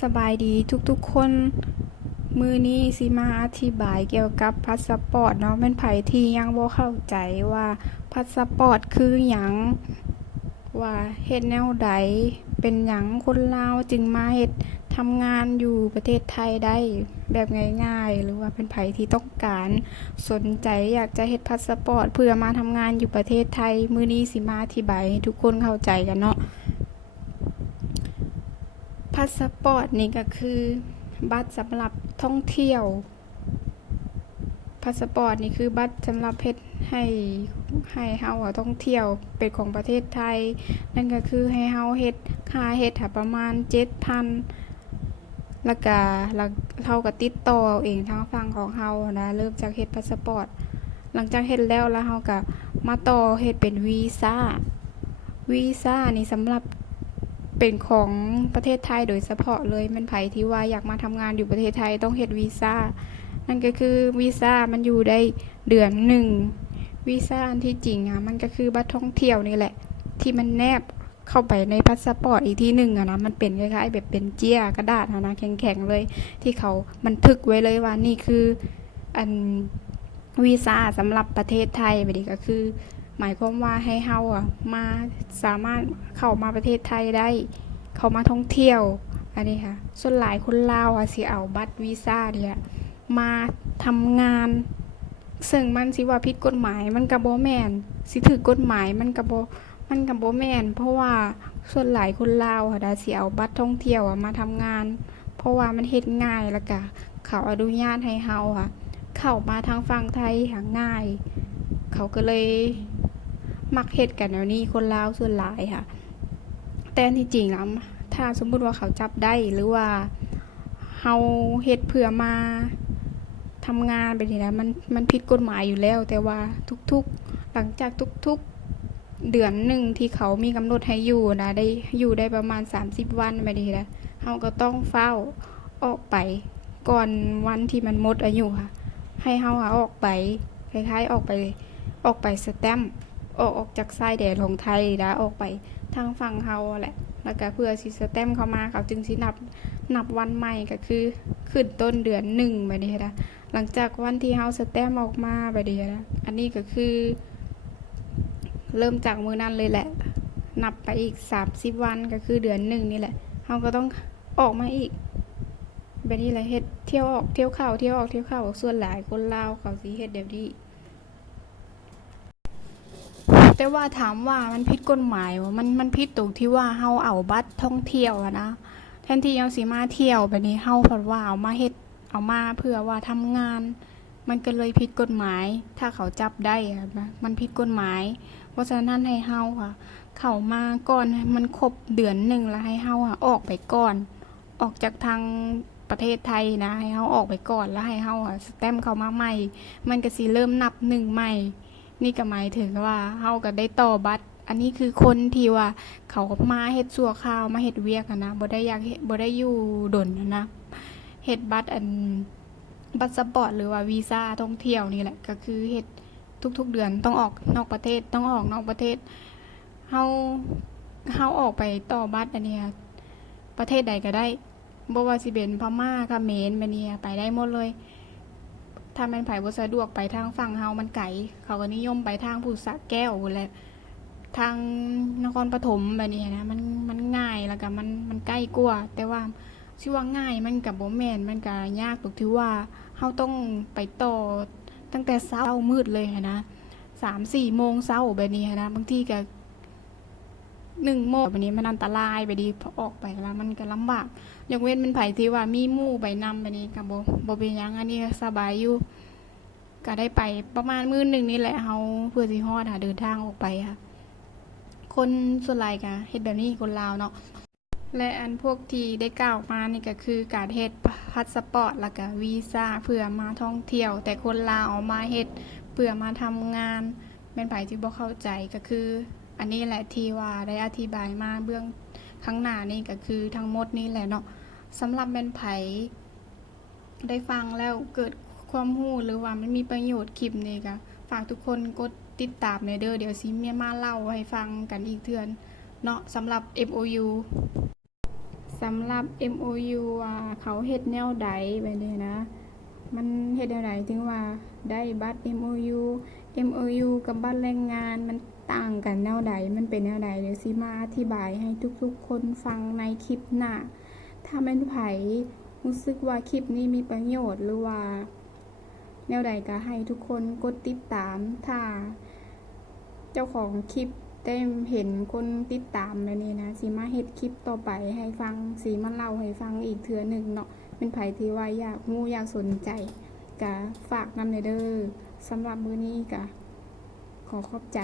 สบายดีทุกๆคนมือนี้สิมาอธิบายเกี่ยวกับพาสปอร์ตเนาะแม่นไผที่ยังบ่เข้าใจว่าพาสปอร์ตคือหยังว่าเฮ็ดแนวใดเป็นหยังคนลาวจึงมาเฮ็ดทำงานอยู่ประเทศไทยได้แบบง่ายๆหรือว่าเป็นไผที่ต้องการสนใจอยากจะเฮ็ดพาสปอร์ตเพื่อมาทำงานอยู่ประเทศไทยมื้อนี้สิมาอธิบายให้ทุกคนเข้าใจกันเนาะ พาสปอร์ตนี่ก็คือบัตรสำหรับท่องเที่ยวพาสปอร์ตนี่คือบัตรสำหรับเฮ็ดให้เฮาท่องเที่ยวเป็นของประเทศไทยนั่นก็คือให้เฮาเฮ็ดค่าเฮ็ดประมาณ 7,000แล้วก็เราก็ติดต่อเอาเองทางฝั่งของเฮานะเริ่มจากเฮ็ดพาสปอร์ตหลังจากเฮ็ดแล้วเฮาก็มาต่อเฮ็ดเป็นวีซ่านี่สำหรับเป็นของประเทศไทยโดยเฉพาะเลยมันไผที่ว่าอยากมาทำงานอยู่ประเทศไทยต้องเฮ็ดวีซ่านั่นก็คือวีซ่ามันอยู่ได้เดือนหนึ่งวีซ่าอันที่จริงมันก็คือบัตรท่องเที่ยวนี่แหละที่มันแนบเข้าไปในพาสปอร์ตอีกที่หนึ่งนะมันเป็นคล้ายๆแบบเป็นเจี้ยกระดาษนะแข็งๆเลยที่เขาบันทึกไว้เลยว่านี่คืออันวีซ่าสำหรับประเทศไทยแบบนี้ก็คือหมายความว่าให้เฮามาสามารถเข้ามาประเทศไทยได้เข้ามาท่องเที่ยวอันนี้ค่ะส่วนหลายคนลาวสิเอาบัตรวีซ่าเนี่ยมาทำงานซึ่งมันสิว่าผิดกฎหมายมันก็บ่แม่นสิถูกกฎหมายมันก็บ่แม่นเพราะว่าส่วนหลายคนลาวดาสิเอาบัตรท่องเที่ยวมาทำงานเพราะว่ามันเฮ็ดง่ายแล้วก็เขาอนุญาตให้เฮาเข้ามาทางฝั่งไทยง่ายเขาก็เลยมักเฮ็ดกันแนวนี้คนลาวส่วนหลายค่ะแต่ที่จริงแล้วถ้าสมมุติว่าเขาจับได้หรือว่าเฮาเฮ็ดเพื่อมาทำงานไปนี่นะมันผิดกฎหมายอยู่แล้วแต่ว่าหลังจากทุกๆเดือนหนึ่งที่เขามีกำหนดให้อยู่นะได้อยู่ได้ประมาณ30วันไปนี่นะเฮาก็ต้องเฝ้าออกไปก่อนวันที่มันหมดอายุค่ะให้เฮาออกไปคล้ายๆออกไปสแตมป์ออกจากชายแดนของไทยนะออกไปทางฝั่งเฮาแหละแล้วก็เพื่อสิสแตมป์เข้ามาเขาจึงสินับวันใหม่ก็คือขึ้นต้นเดือนหนึ่งแบบนี้นะหลังจากวันที่เฮาสแตมป์ออกมาแบบนี้นะอันนี้ก็คือเริ่มจากมื้อนั้นเลยแหละนับไปอีก30วันก็คือเดือนหนึ่งนี่แหละเฮาก็ต้องออกมาอีกแบบนี้แหละเฮ็ดเที่ยวออกเที่ยวเข้าเที่ยวออกเที่ยวเข้าส่วนหลายคนลาวเขาสิเฮ็ดแบบนี้ แต่ว่าถามว่ามันผิดกฎหมายว่ามันผิดตรงที่ว่าเฮาเอาบัตรท่องเที่ยวนะแทนที่เฮาสิมาเที่ยวแบบนี้เฮาเพราะว่าเอามาเฮ็ดเอามาเพื่อว่าทำงานมันก็เลยผิดกฎหมายถ้าเขาจับได้นะมันผิดกฎหมายเพราะฉะนั้นให้เฮาเข้ามาก่อนมันครบเดือนหนึ่งแล้วให้เฮาออกไปก่อนออกจากทางประเทศไทยนะให้เฮาออกไปก่อนแล้วให้เฮาสแตมป์เข้ามาใหม่มันก็สิเริ่มนับหนึ่งใหม่ นี่ก็หมายถึงว่าเฮาก็ได้ต่อบัตรอันนี้คือคนที่ว่าเขามาเฮ็ดชั่วคราวมาเฮ็ดเวียกนะบ่ได้อยากเฮ็ดบ่ได้อยู่ดนนะเฮ็ดบัตรบัตรสปอร์ตหรือว่าวีซ่าท่องเที่ยวนี่แหละก็คือเฮ็ดทุกๆเดือนต้องออกนอกประเทศต้องออกนอกประเทศเฮาเฮาออกไปต่อบัตรอันเนี้ยประเทศใดก็ได้บ่ว่าสิเป็นพม่าเขมรแบบนี้ไปได้หมดเลย ถ้าแม่นไผบ่สะดวกไปทางฝั่งเฮามันไกลเขาก็นิยมไปทางผู้สะแก้วพู้นแหละทางนครปฐมแบบนี้นะมันง่ายแล้วก็มันใกล้กว่าแต่ว่าสิว่าง่ายมันก็บ่แม่นมันก็ยากตรงที่ว่าเฮาต้องไปต่อตั้งแต่เช้ามืดเลยนะ3-4โมงเช้าแบบนี้นะบางทีก็1 โมงแบบนี้มันอันตรายไปดีพอออกไปแล้วมันก็ลำบากยกเว้นเป็นไผที่ว่ามีหมู่ไปนำแบบนี้ก็บ่เป็นหยังอันนี้สบายอยู่ก็ได้ไปประมาณมื้อหนึงนี่แหละเฮาเพื่อสิฮอดเดินทางออกไปค่ะคนส่วนหลายก็เฮ็ดแบบนี้คนลาวเนาะและอันพวกที่ได้กล่าวมานี่ก็คือการเฮ็ดพาสปอร์ตแล้วก็วีซ่าเพื่อมาท่องเที่ยวแต่คนลาวเอามาเฮ็ดเพื่อมาทำงานแม่นไผที่บ่เข้าใจก็คืออันนี้แหละที่ว่าได้อธิบายมาเบื้องข้างหน้านี่ก็คือทั้งหมดนี่แหละเนาะสำหรับแม่นไผได้ฟังแล้วเกิดความรู้หรือว่ามันมีประโยชน์คลิปนี้ก็ฝากทุกคนกดติดตามในเด้อเดี๋ยวสิมาเล่าให้ฟังกันอีกเทื่อเนาะสำหรับ MOU สำหรับ MOU ว่าเขาเฮ็ดแนวใดแบบนี้นะ มันเฮ็ดแนวใดถึงว่าได้บัตร MOU กับบัตรแรงงานมันต่างกันแนวใด มันเป็นแนวใด เดี๋ยวสิมาอธิบายให้ทุกๆคนฟังในคลิปหน้า ถ้าแม่นไผรู้สึกว่าคลิปนี้มีประโยชน์หรือว่าแนวใดก็ให้ทุกคนกดติดตาม ถ้าเจ้าของคลิปได้เห็นคนติดตามแบบนี้นะสิมาเฮ็ดคลิปต่อไปให้ฟังสิมาเล่าให้ฟังอีกเทื่อหนึ่งเนาะเป็นไผที่ว่าอยากรู้อยากสนใจก็ฝากนำเด้อสำหรับมื้อนี้ก็ขอขอบใจ